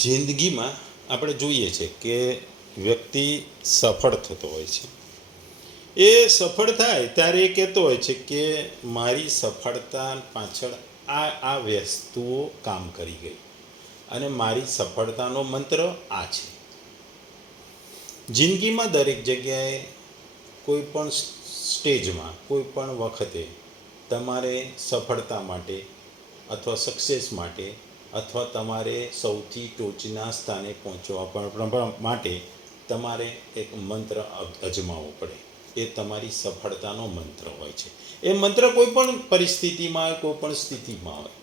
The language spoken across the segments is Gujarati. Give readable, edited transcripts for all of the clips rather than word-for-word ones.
જિંદગીમાં આપણે જોઈએ છે કે વ્યક્તિ સફળ થતો હોય છે. એ સફળ થાય ત્યારે એ કહેતો હોય છે કે મારી સફળતા પાછળ આ વસ્તુઓ કામ કરી ગઈ અને મારી સફળતાનો મંત્ર આ છે. જિંદગીમાં દરેક જગ્યાએ કોઈ પણ સ્ટેજમાં કોઈ પણ વખતે તમારે સફળતા માટે અથવા સક્સેસ માટે અથવા તમારે સૌથી ટોચના સ્થાને પહોંચવા માટે તમારે એક મંત્ર અજમાવવો પડે. એ તમારી સફળતાનો મંત્ર હોય છે. એ મંત્ર કોઈ પણ પરિસ્થિતિમાં હોય, કોઈ પણ સ્થિતિમાં હોય,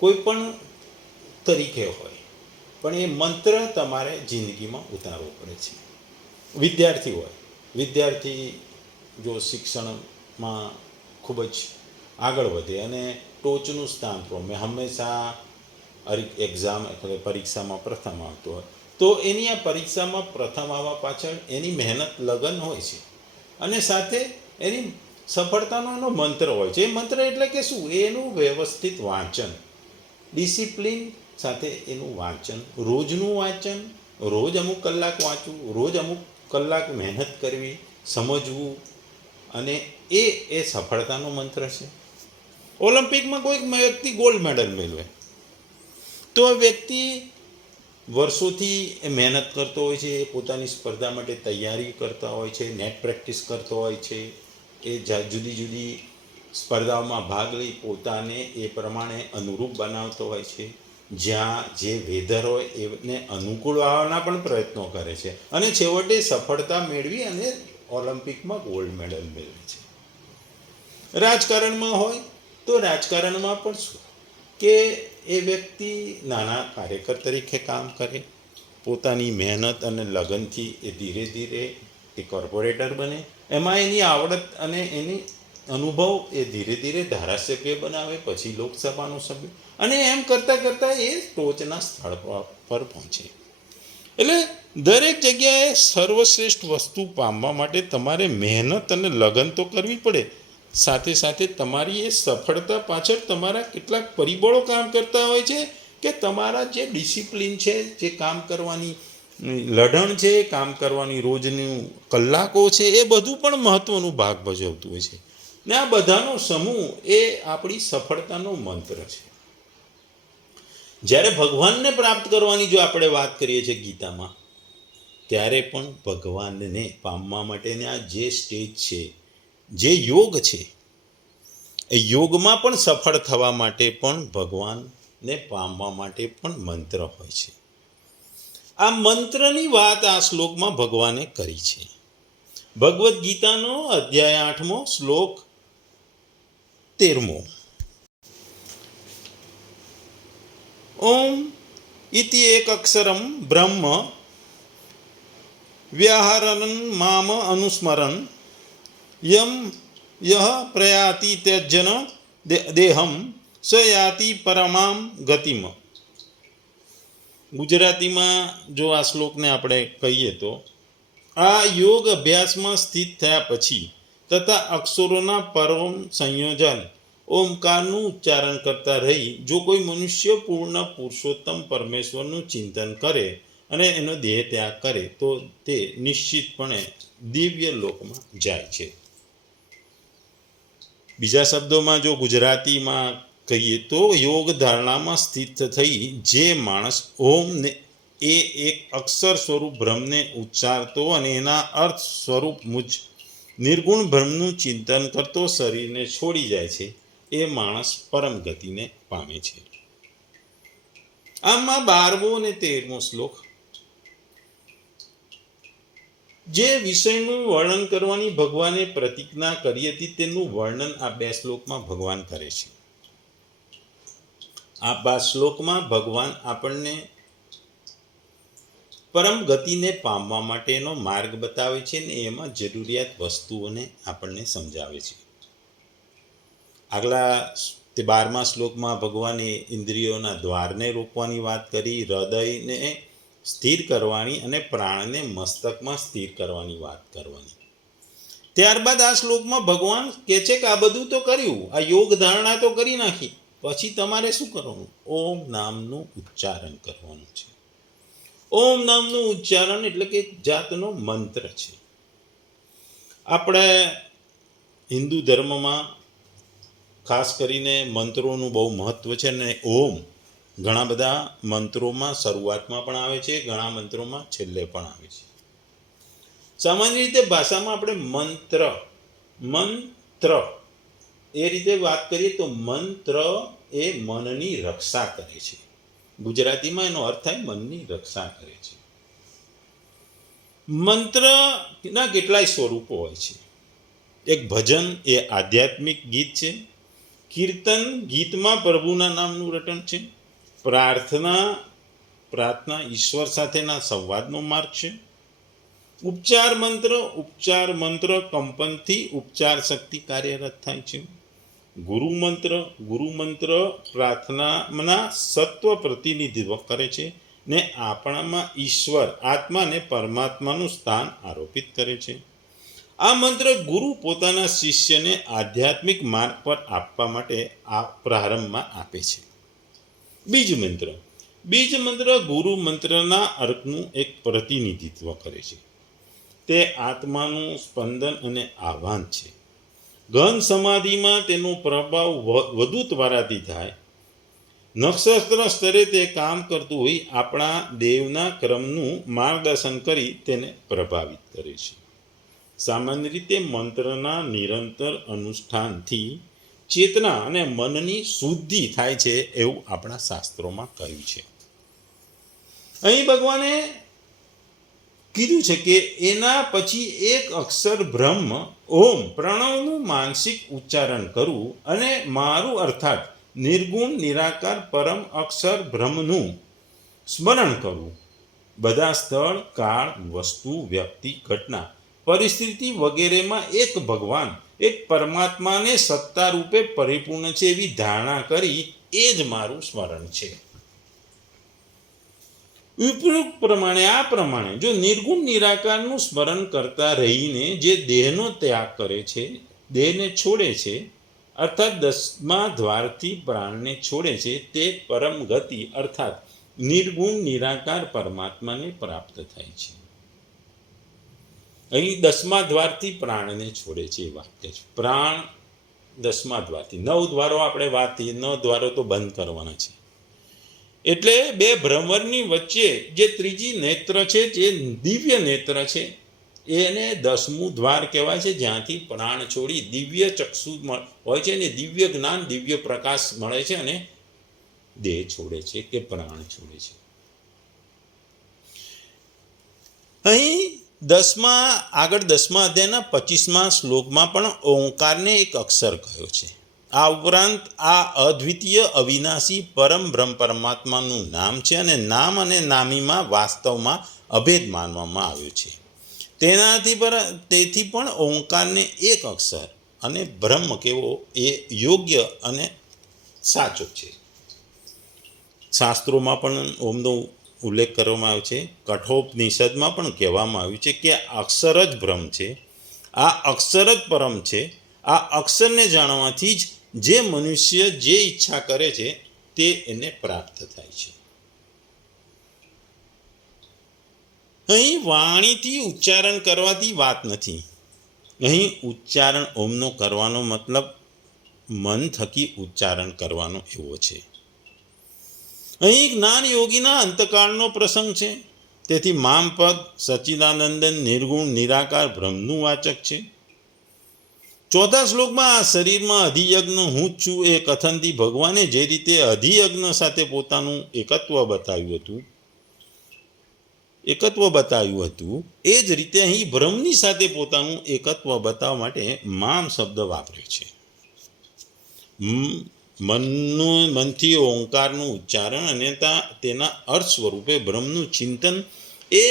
કોઈ પણ તરીકે હોય, પણ એ મંત્ર તમારે જિંદગીમાં ઉતારવો પડે છે. વિદ્યાર્થી હોય, વિદ્યાર્થી જો શિક્ષણમાં ખૂબ જ આગળ વધે અને ટોચનું સ્થાન પામે, હંમેશા એક્ઝામ એટલે પરીક્ષામાં પ્રથમ આવતો હોય, તો એની આ પરીક્ષામાં પ્રથમ આવવા પાછળ એની મહેનત લગન હોય છે અને સાથે એની સફળતાનો એનો મંત્ર હોય છે. એ મંત્ર એટલે કે શું? એનું વ્યવસ્થિત વાંચન, ડિસિપ્લિન સાથે એનું વાંચન, રોજનું વાંચન, રોજ અમુક કલાક વાંચવું, રોજ અમુક કલાક મહેનત કરવી, સમજવું, અને એ સફળતાનો મંત્ર છે. ઓલિમ્પિકમાં કોઈક વ્યક્તિ ગોલ્ડ મેડલ મેળવે તો આ વ્યક્તિ વર્ષોથી એ મહેનત કરતો હોય છે, એ પોતાની સ્પર્ધા માટે તૈયારી કરતા હોય છે, નેટ પ્રેક્ટિસ કરતો હોય છે, એ જુદી જુદી સ્પર્ધાઓમાં ભાગ લઈ પોતાને એ પ્રમાણે અનુરૂપ બનાવતો હોય છે. જ્યાં જે વેધર હોય એને અનુકૂળ આવવાના પણ પ્રયત્નો કરે છે અને છેવટે સફળતા મેળવી અને ઓલિમ્પિકમાં ગોલ્ડ મેડલ મેળવે છે. રાજકારણમાં હોય તો રાજકારણમાં પણ શું કે એ વ્યક્તિ નાના કાર્યકર તરીકે કામ કરે, પોતાની મહેનત અને લગનથી એ ધીરે ધીરે એ કોર્પોરેટર બને, એમાં એની આવડત અને એની અનુભવ એ ધીરે ધીરે ધારાસભ્ય બનાવે, પછી લોકસભાનો સભ્ય, અને એમ કરતાં કરતાં એ ટોચના સ્થળ પર પહોંચે. એટલે દરેક જગ્યાએ સર્વશ્રેષ્ઠ વસ્તુ પામવા માટે તમારે મહેનત અને લગન તો કરવી પડે. સાથે સાથે તમારી એ સફળતા પાછળ તમારા કેટલાક પરિબળો કામ કરતા હોય છે કે તમારા જે ડિસિપ્લિન છે, જે કામ કરવાની લઢણ છે, કામ કરવાની રોજની કલાકો છે, એ બધું પણ મહત્ત્વનો ભાગ ભજવતું હોય છે. ને આ બધાનો સમૂહ એ આપણી સફળતાનો મંત્ર છે. જ્યારે ભગવાનને પ્રાપ્ત કરવાની જો આપણે વાત કરીએ છીએ ગીતામાં, ત્યારે પણ ભગવાનને પામવા માટેના જે સ્ટેજ છે, જે યોગ છે, એ યોગમાં પણ સફળ થવા માટે પણ ભગવાનને પામવા માટે પણ મંત્ર હોય છે. આ મંત્રની વાત આ શ્લોકમાં ભગવાને કરી છે. ભગવદ્ ગીતાનો અધ્યાય 8મો, શ્લોક 13મો. ઓમ ઇતિ એક અક્ષરમ બ્રહ્મ વ્યાહરન મામ અનુસ્મરન યમ યહ પ્રયાતિ ત્યજ્યન દેહમ સ યાતિ પરમામ ગતિમ. ગુજરાતીમાં જો આ શ્લોકને આપણે કહીએ તો, આ યોગ અભ્યાસમાં સ્થિત થયા પછી તથા અક્ષરોના પરમ સંયોજન ઓમકારનું ઉચ્ચારણ કરતા રહી જો કોઈ મનુષ્ય પૂર્ણ પુરુષોત્તમ પરમેશ્વરનું ચિંતન કરે અને એનો દેહ ત્યાગ કરે તો તે નિશ્ચિતપણે દિવ્ય લોકમાં જાય છે. બીજા શબ્દોમાં જો ગુજરાતીમાં કહીએ તો, યોગ ધારણામાં સ્થિત થઈ જે માણસ ઓમને એ એક અક્ષર સ્વરૂપ બ્રહ્મને ઉચ્ચારતો અને એના અર્થ સ્વરૂપ મુજ નિર્ગુણ બ્રહ્મનું ચિંતન કરતો શરીરને છોડી જાય છે, એ માણસ પરમ ગતિને પામે છે. આમાં 12મો અને 13મો શ્લોક જે વિષયનું વર્ણન કરવાની ભગવાને પ્રતિજ્ઞા કરી હતી તેનું વર્ણન આ 2 શ્લોકમાં ભગવાન કરે છે. આ 2 શ્લોકમાં ભગવાન આપણને પરમ ગતિને પામવા માટેનો માર્ગ બતાવે છે ને એમાં જરૂરિયાત વસ્તુઓને આપણને સમજાવે છે. આગલા 12મા શ્લોકમાં ભગવાને ઇન્દ્રિયોના દ્વારને રોકવાની વાત કરી, હૃદયને સ્થિર કરવાની અને પ્રાણને મસ્તકમાં સ્થિર કરવાની વાત કરવાની. ત્યારબાદ આ શ્લોકમાં ભગવાન કહે છે કે આ બધું તો કર્યું, આ યોગ ધારણા તો કરી નાખી, પછી તમારે શું કરવાનું? ઓમ નામનું ઉચ્ચારણ કરવાનું છે. ઓમ નામનું ઉચ્ચારણ એટલે કે એક જાતનો મંત્ર છે. આપણે હિન્દુ ધર્મમાં ખાસ કરીને મંત્રોનું બહુ મહત્ત્વ છે અને ઓમ ઘણા બધા મંત્રોમાં શરૂઆતમાં પણ આવે છે, ઘણા મંત્રોમાં છેલ્લે પણ આવે છે. સામાન્ય રીતે ભાષામાં આપણે મંત્ર એ રીતે વાત કરીએ તો મંત્ર એ મનની રક્ષા કરે છે. ગુજરાતીમાં એનો અર્થ થાય મનની રક્ષા કરે છે. મંત્રના કેટલાય સ્વરૂપો હોય છે. એક ભજન એ આધ્યાત્મિક ગીત છે. કીર્તન ગીતમાં પ્રભુના નામનું રટણ છે. પ્રાર્થના ઈશ્વર સાથેના સંવાદનો માર્ગ છે. ઉપચાર મંત્ર કંપનથી ઉપચાર શક્તિ કાર્યરત થાય છે. ગુરુ મંત્ર પ્રાર્થનાના સત્વ પ્રતિનિધિત્વ કરે છે ને આપણામાં ઈશ્વર આત્મા અને પરમાત્માનું સ્થાન આરોપિત કરે છે. આ મંત્ર ગુરુ પોતાના શિષ્યને આધ્યાત્મિક માર્ગ પર આપવા માટે આ પ્રારંભમાં આપે છે. બીજ મંત્ર ગુરુ મંત્રના અર્થનું એક પ્રતિનિધિત્વ કરે છે. તે આત્માનું સ્પંદન અને આહ્વાન છે. ઘન સમાધિમાં તેનો પ્રભાવ વધુ ત્વરાથી થાય. નક્ષત્ર સ્તરે તે કામ કરતું હોય આપણા દેવના ક્રમનું માર્ગદર્શન કરી તેને પ્રભાવિત કરે છે. સામાન્ય રીતે મંત્રના નિરંતર અનુષ્ઠાનથી ચેતના અને મનની શુદ્ધિ થાય છે એવું આપણા શાસ્ત્રોમાં કહ્યું છે. અહીં ભગવાને કીધું છે કે એના પછી એક અક્ષર બ્રહ્મ ઓમ પ્રણવનું માનસિક ઉચ્ચારણ કરવું અને મારું અર્થાત નિર્ગુણ નિરાકાર પરમ અક્ષર બ્રહ્મનું સ્મરણ કરવું. બધા સ્થળ કાળ વસ્તુ વ્યક્તિ ઘટના પરિસ્થિતિ વગેરેમાં એક ભગવાન એક પરમાત્માને સત્તા રૂપે પરિપૂર્ણ છે એવી ધારણા કરી એ જ મારું સ્મરણ છે. ઉપરોક્ત પ્રમાણે જો નિર્ગુણ નિરાકારનું સ્મરણ કરતા રહીને જે દેહનો ત્યાગ કરે છે, દેહને છોડે છે, અર્થાત 10મા દ્વારથી પ્રાણને છોડે છે, તે પરમ ગતિ અર્થાત નિર્ગુણ નિરાકાર પરમાત્માને પ્રાપ્ત થાય છે. અહીં 10મા દ્વારથી પ્રાણને છોડે છે એ વાક્ય છે. પ્રાણ 10મા દ્વારથી, 9 દ્વારો આપણે વાત 9 દ્વારો તો બંધ કરવાના છે. એટલે બે ભ્રમરની વચ્ચે જે ત્રીજી નેત્ર છે, જે દિવ્ય નેત્ર છે, એને 10મું દ્વાર કહેવાય છે, જ્યાંથી પ્રાણ છોડી દિવ્ય ચક્ષુ હોય છે અને દિવ્ય જ્ઞાન દિવ્ય પ્રકાશ મળે છે અને દેહ છોડે છે કે પ્રાણ છોડે છે. અહીં 10મા અધ્યાયના 25મા શ્લોકમાં પણ ઓંકારને એક અક્ષર કહ્યો છે. આ ઉપરાંત આ અદ્વિતીય અવિનાશી પરમ બ્રહ્મ પરમાત્માનું નામ છે અને નામ અને નામીમાં વાસ્તવમાં અભેદ માનવામાં આવ્યો છે. તેથી પણ ઓંકારને એક અક્ષર અને બ્રહ્મ કેવો એ યોગ્ય અને સાચો છે. શાસ્ત્રોમાં પણ ઓમનો ઉલ્લેખ કરવામાં આવ્યો છે. કઠોપનિષદમાં પણ કહેવામાં આવ્યું છે કે અક્ષર જ બ્રહ્મ છે, આ અક્ષર જ પરમ છે. આ અક્ષરને જાણવાથી જ જે મનુષ્ય જે ઈચ્છા કરે છે તે એને પ્રાપ્ત થાય છે. અહીં વાણીથી ઉચ્ચારણ કરવાથી વાત નથી. અહીં ઉચ્ચારણ ઓમનો કરવાનો મતલબ મન થકી ઉચ્ચારણ કરવાનો એવો છે. અહીં જ્ઞાન યોગીના અંતકાળનો પ્રસંગ છે. તેથી મામપદ સચ્ચિદાનંદન નિર્ગુણ નિરાકાર બ્રહ્મનું વાચક છે. 4થા શ્લોકમાં આ શરીરમાં અધિયજ્ઞ હું જ છું એ કથનથી ભગવાને જે રીતે અધિયજ્ઞ સાથે પોતાનું એકત્વ બતાવ્યું હતું એ જ રીતે અહીં બ્રહ્મની સાથે પોતાનું એકત્વ બતાવવા માટે મામ શબ્દ વાપર્યો છે. મનથી ઓંકારનું ઉચ્ચારણ અને તેના અર્થ સ્વરૂપે બ્રહ્મનું ચિંતન એ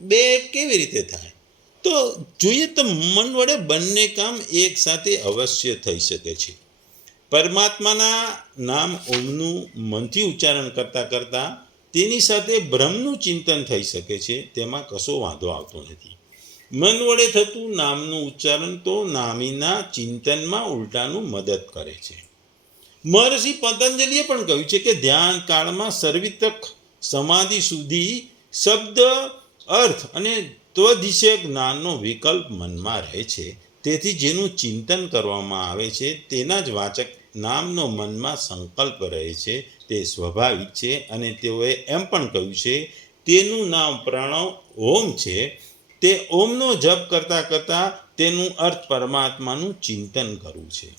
બે કેવી રીતે થાય? તો જોઈએ તો મન વડે બંને કામ એક સાથે અવશ્ય થઈ શકે છે. પરમાત્માના નામ ઓમનું મનથી ઉચ્ચારણ કરતાં તેની સાથે બ્રહ્મનું ચિંતન થઈ શકે છે. તેમાં કશો વાંધો આવતો નથી. મન વડે થતું નામનું ઉચ્ચારણ તો નામીના ચિંતનમાં ઉલટાનું મદદ કરે છે. મહર્ષિ પતંજલિએ પણ કહ્યું છે કે ધ્યાન કાળમાં સર્વિતક સમાધિ સુધી શબ્દ અર્થ અને ત્વદિશય જ્ઞાનનો વિકલ્પ મનમાં રહે છે. તેથી જેનું ચિંતન કરવામાં આવે છે તેના જ વાચક નામનો મનમાં સંકલ્પ રહે છે તે સ્વાભાવિક છે. અને તેઓએ એમ પણ કહ્યું છે તેનું નામ પ્રણવ ઓમ છે. તે ઓમનો જપ કરતાં કરતાં તેનું અર્થ પરમાત્માનું ચિંતન કરવું છે.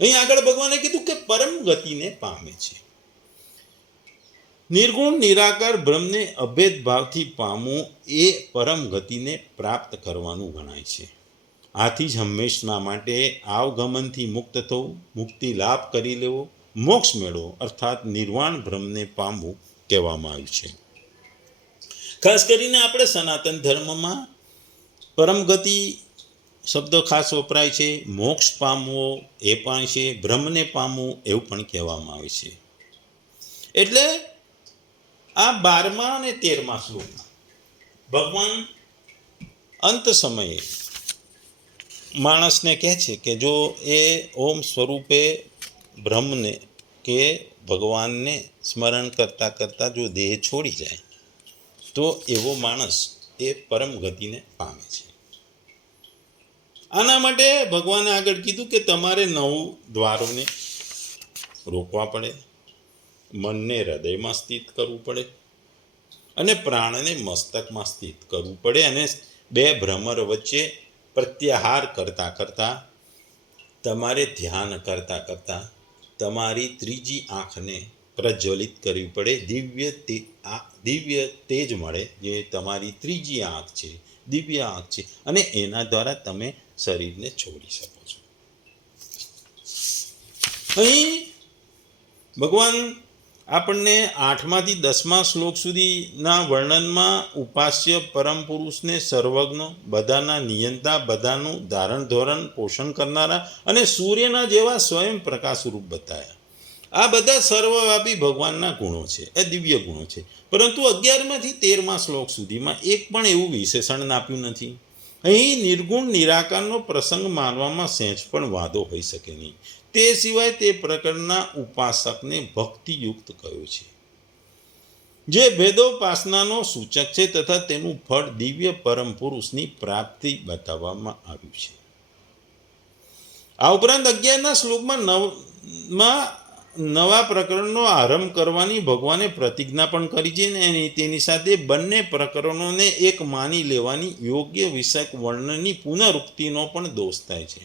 અહીં આગળ ભગવાને કીધું કે પરમ ગતિને પામે છે. નિર્ગુણ નિરાકાર બ્રહ્મને અભેદ ભાવથી પામવું એ પરમ ગતિને પ્રાપ્ત કરવાનું ગણાય છે. આથી જ હંમેશના માટે આવગમનથી મુક્ત થવું, મુક્તિ લાભ કરી લેવો, મોક્ષ મેળવો અર્થાત નિર્વાણ બ્રહ્મને પામવું કહેવામાં આવ્યું છે. ખાસ કરીને આપણે સનાતન ધર્મમાં પરમ ગતિ શબ્દ ખાસ વપરાય છે. મોક્ષ પામવો એ પણ છે, બ્રહ્મને પામવું એવું પણ કહેવામાં આવે છે. એટલે આ 12મા અને 13મા શ્લોકમાં ભગવાન અંત સમયે માણસને કહે છે કે જો એ ઓમ સ્વરૂપે બ્રહ્મને કે ભગવાનને સ્મરણ કરતાં કરતાં જો દેહ છોડી જાય તો એવો માણસ એ પરમ ગતિને પામે છે. આના માટે ભગવાને આગળ કીધું કે તમારે 9 દ્વારોને રોકવા પડે, મનને હૃદયમાં સ્થિત કરવું પડે અને પ્રાણને મસ્તકમાં સ્થિત કરવું પડે અને 2 ભ્રમર વચ્ચે પ્રત્યાહાર કરતાં કરતાં તમારે ધ્યાન કરતાં કરતાં તમારી ત્રીજી આંખને પ્રજ્વલિત કરવી પડે. દિવ્ય તેજ મળે જે તમારી ત્રીજી આંખ છે, દિવ્ય આંખ છે અને એના દ્વારા તમે શરીરને છોડી શકો છો. અહીં ભગવાન આપણને 8માથી 10મા શ્લોક સુધીના વર્ણનમાં ઉપાસ્ય પરમ પુરુષને સર્વજ્ઞ, બધાના નિયંતા, બધાનું ધારણ ધોરણ પોષણ કરનારા અને સૂર્યના જેવા સ્વયં પ્રકાશરૂપ બતાવ્યા. આ બધા સર્વવ્યાપી ભગવાનના ગુણો છે, એ દિવ્ય ગુણો છે. પરંતુ 11માથી 13મા શ્લોક સુધીમાં એક પણ એવું વિશેષણ આપ્યું નથી. અહીં નિર્ગુણ નિરાકારનો પ્રસંગ માનવામાં સહેજ પણ વાંધો હોઈ શકે નહીં. તે સિવાય તે પ્રકારના ઉપાસકને ભક્તિયુક્ત કહ્યો છે, જે ભેદોપાસનાનો સૂચક છે તથા તેનું ફળ દિવ્ય પરમ પુરુષની પ્રાપ્તિ બતાવવામાં આવ્યું છે. આ ઉપરાંત 11ના શ્લોકમાં નવા પ્રકરણનો આરંભ કરવાની ભગવાને પ્રતિજ્ઞા પણ કરી છે અને તેની સાથે બંને પ્રકરણોને એક માની લેવાની યોગ્ય વિષયક વર્ણનની પુનરુક્તિનો પણ દોષ થાય છે.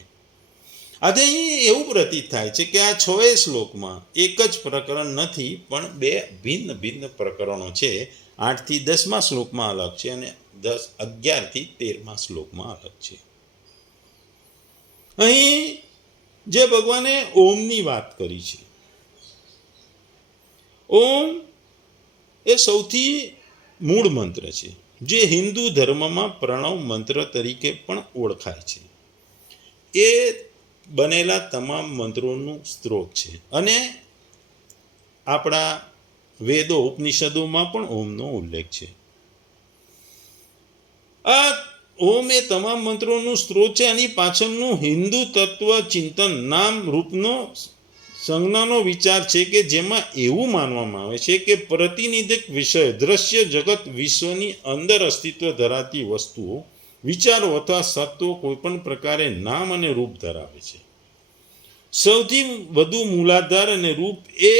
આજે અહીં એવું પ્રતીત થાય છે કે આ 6 શ્લોકમાં એક જ પ્રકરણ નથી પણ 2 ભિન્ન ભિન્ન પ્રકરણો છે. 8થી 10મા શ્લોકમાં અલગ છે અને 11થી 13મા શ્લોકમાં અલગ છે. અહીં જે ભગવાને ઓમની વાત કરી છે, ઓમ એ સૌથી મૂળ મંત્ર છે જે હિન્દુ ધર્મમાં પ્રણવ મંત્ર તરીકે પણ ઓળખાય છે. એ બનેલા તમામ મંત્રોનું સ્ત્રોત છે અને આપણા વેદો ઉપનિષદોમાં પણ ઓમનો ઉલ્લેખ છે. આ ઓમ એ તમામ મંત્રોનું સ્ત્રોત છે. આની પાછળનું હિન્દુ તત્વ ચિંતન નામ રૂપનો સંજ્ઞાનો વિચાર છે કે જેમાં એવું માનવામાં આવે છે કે પ્રતિનિધિક વિષય દ્રશ્ય જગત વિશ્વની અંદર અસ્તિત્વ ધરાવતી વસ્તુઓ, વિચારો અથવા સત્વો કોઈપણ પ્રકારે નામ અને રૂપ ધરાવે છે. સૌથી વધુ મૂલાધાર અને રૂપ એ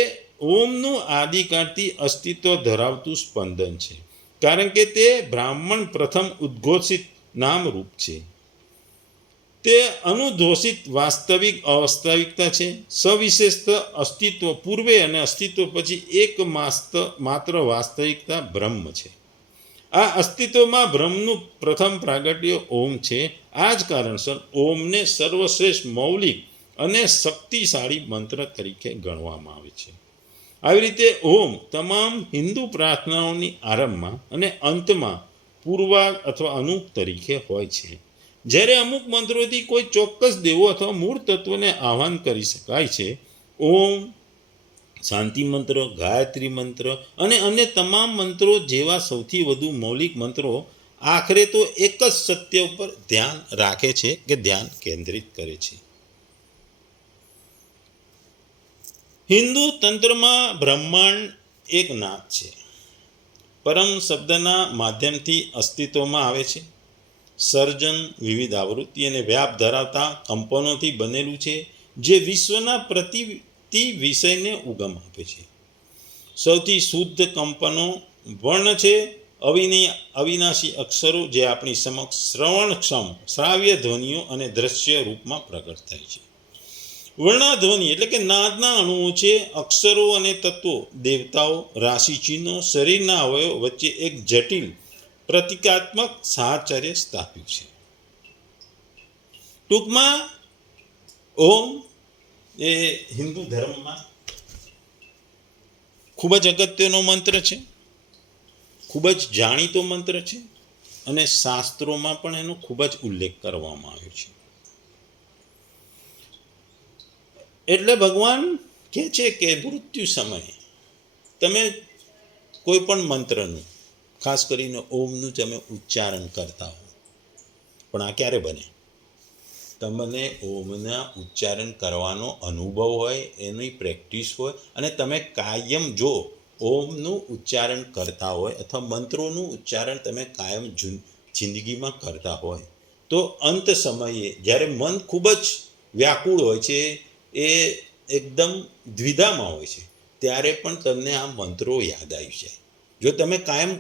ઓમનું આદિકાળથી અસ્તિત્વ ધરાવતું સ્પંદન છે, કારણ કે તે બ્રાહ્મણ પ્રથમ ઉદ્ઘોષિત નામરૂપ છે. તે અનુઘોષિત વાસ્તવિક અવાસ્તવિકતા છે. સવિશેષ અસ્તિત્વ પૂર્વે અને અસ્તિત્વ પછી એક માત્ર વાસ્તવિકતા બ્રહ્મ છે. આ અસ્તિત્વમાં બ્રહ્મનું પ્રથમ પ્રાગટ્ય ઓમ છે. આ જ કારણસર ઓમને સર્વશ્રેષ્ઠ મૌલિક અને શક્તિશાળી મંત્ર તરીકે ગણવામાં આવે છે. આવી રીતે ઓમ તમામ હિન્દુ પ્રાર્થનાઓની આરંભમાં અને અંતમાં પૂર્વાગ અથવા અનુક તરીકે હોય છે. જ્યારે અમુક મંત્રોથી કોઈ ચોક્કસ દેવો અથવા મૂળ તત્વને આહ્વાન કરી શકાય છે. ઓમ, શાંતિ મંત્ર, ગાયત્રી મંત્ર અને અન્ય તમામ મંત્રો જેવા સૌથી વધુ મૌલિક મંત્રો આખરે તો એક જ સત્ય ઉપર ધ્યાન રાખે છે કે ધ્યાન કેન્દ્રિત કરે છે. હિન્દુ તંત્રમાં બ્રહ્માંડ એક નાદ છે. પરમ શબ્દના માધ્યમથી અસ્તિત્વમાં આવે છે. સર્જન વિવિધ આવૃત્તિ અને વ્યાપ ધરાવતા કંપનોથી બનેલું છે, જે વિશ્વના પ્રતિ વિષયને ઉગમ આપે છે. સૌથી શુદ્ધ કંપનો વર્ણ છે, અવિનાશી અક્ષરો જે આપણી સમક્ષ શ્રવણક્ષમ શ્રાવ્ય ધ્વનિઓ અને દ્રશ્ય રૂપમાં પ્રગટ થાય છે. વર્ણાધ્વનિ એટલે કે નાદના અણુઓ છે. અક્ષરો અને તત્વો, દેવતાઓ, રાશિચિહ્નો, શરીરના અવયવો વચ્ચે એક જટિલ પ્રતિકાત્મક સાહચર્ય સ્થાપ્યું છે. ટૂંકમાં ઓમ એ હિન્દુ ધર્મમાં ખૂબ જ અગત્યનો મંત્ર છે, ખૂબ જ જાણીતો મંત્ર છે, અને શાસ્ત્રોમાં પણ એનો ખૂબ જ ઉલ્લેખ કરવામાં આવ્યો છે. એટલે ભગવાન કહે છે કે મૃત્યુ સમયે તમે કોઈ પણ મંત્રનું, ખાસ કરીને ઓમનું તમે ઉચ્ચારણ કરતા હો, પણ આ ક્યારે બને? તમને ઓમના ઉચ્ચારણ કરવાનો અનુભવ હોય, એની પ્રેક્ટિસ હોય, અને તમે કાયમ જો ઓમનું ઉચ્ચારણ કરતા હોય અથવા મંત્રોનું ઉચ્ચારણ તમે કાયમ જિંદગીમાં કરતા હોય, તો અંત સમયે જ્યારે મન ખૂબ જ વ્યાકુળ હોય છે, એ એકદમ દ્વિધામાં હોય છે, ત્યારે પણ તમને આ મંત્રો યાદ આવી જાય. જો તમે કાયમ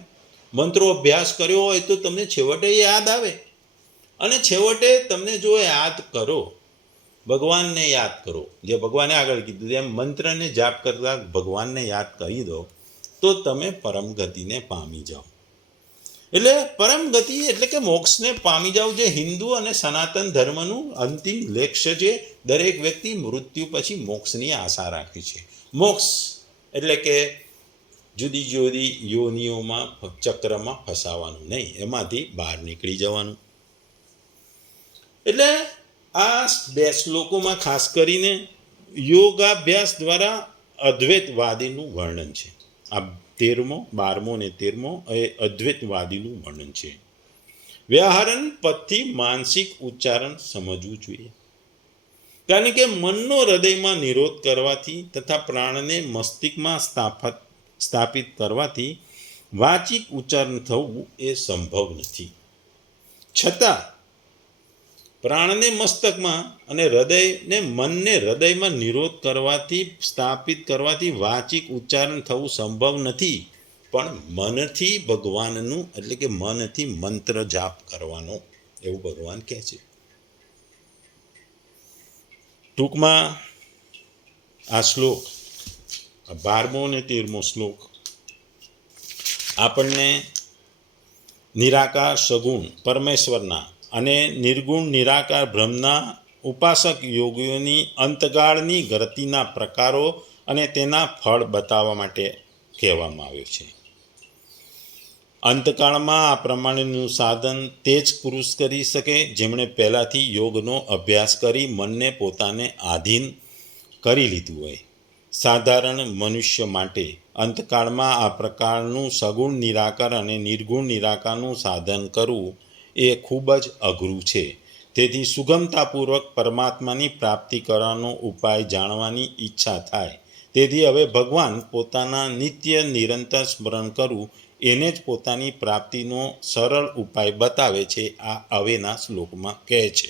મંત્રો અભ્યાસ કર્યો હોય તો તમને છેવટે યાદ આવે. અને છેવટે તમને જો યાદ કરો, ભગવાનને યાદ કરો, જે ભગવાને આગળ કીધું એમ મંત્રને જાપ કરતા ભગવાનને યાદ કરી દો, તો તમે પરમ ગતિને પામી જાઓ. એટલે પરમ ગતિ એટલે કે મોક્ષને પામી જાઓ, જે હિન્દુ અને સનાતન ધર્મનું અંતિમ લક્ષ્ય છે. દરેક વ્યક્તિ મૃત્યુ પછી મોક્ષની આશા રાખે છે. મોક્ષ એટલે કે જુદી જુદી યોનિઓમાં ચક્રમાં ફસાવાનું નહીં, એમાંથી બહાર નીકળી જવાનું. એટલે આ 2 શ્લોકોમાં ખાસ કરીને યોગાભ્યાસ દ્વારા અદ્વૈતવાદીનું વર્ણન છે. આ 12મો અને 13મો એ અદ્વૈતવાદીનું વર્ણન છે. વ્યાહરણ પદથી માનસિક ઉચ્ચારણ સમજવું જોઈએ, કારણ કે મનનો હૃદયમાં નિરોધ કરવાથી તથા પ્રાણને મસ્તિષ્કમાં સ્થાપિત કરવાથી વાચિક ઉચ્ચારણ થવું એ સંભવ નથી. છતાં પ્રાણને મસ્તકમાં અને મનને હૃદયમાં નિરોધ કરવાથી, સ્થાપિત કરવાથી વાચિક ઉચ્ચારણ થવું સંભવ નથી, પણ મનથી ભગવાનનું એટલે કે મનથી મંત્ર જાપ કરવાનો, એવું ભગવાન કહે છે. ટૂંકમાં આ શ્લોક, 12મો અને 13મો શ્લોક આપણને નિરાકાર સગુણ પરમેશ્વરના અને નિર્ગુણ નિરાકાર બ્રહ્મના ઉપાસક યોગીઓની અંતકાળની ગતિના પ્રકારો અને તેના ફળ બતાવવા માટે કહેવામાં આવ્યું છે. અંતકાળમાં આ પ્રમાણેનું સાધન તે જ પુરુષ કરી શકે જેમણે પહેલાંથી યોગનો અભ્યાસ કરી મનને પોતાને આધીન કરી લીધું હોય. સાધારણ મનુષ્ય માટે અંતકાળમાં આ પ્રકારનું સગુણ નિરાકાર અને નિર્ગુણ નિરાકારનું સાધન કરવું એ ખૂબ જ અઘરું છે. તેથી સુગમતાપૂર્વક પરમાત્માની પ્રાપ્તિ કરવાનો ઉપાય જાણવાની ઈચ્છા થાય. તેથી હવે ભગવાન પોતાના નિત્ય નિરંતર સ્મરણ કરવું એને જ પોતાની પ્રાપ્તિનો સરળ ઉપાય બતાવે છે, આ હવેના શ્લોકમાં કહે છે.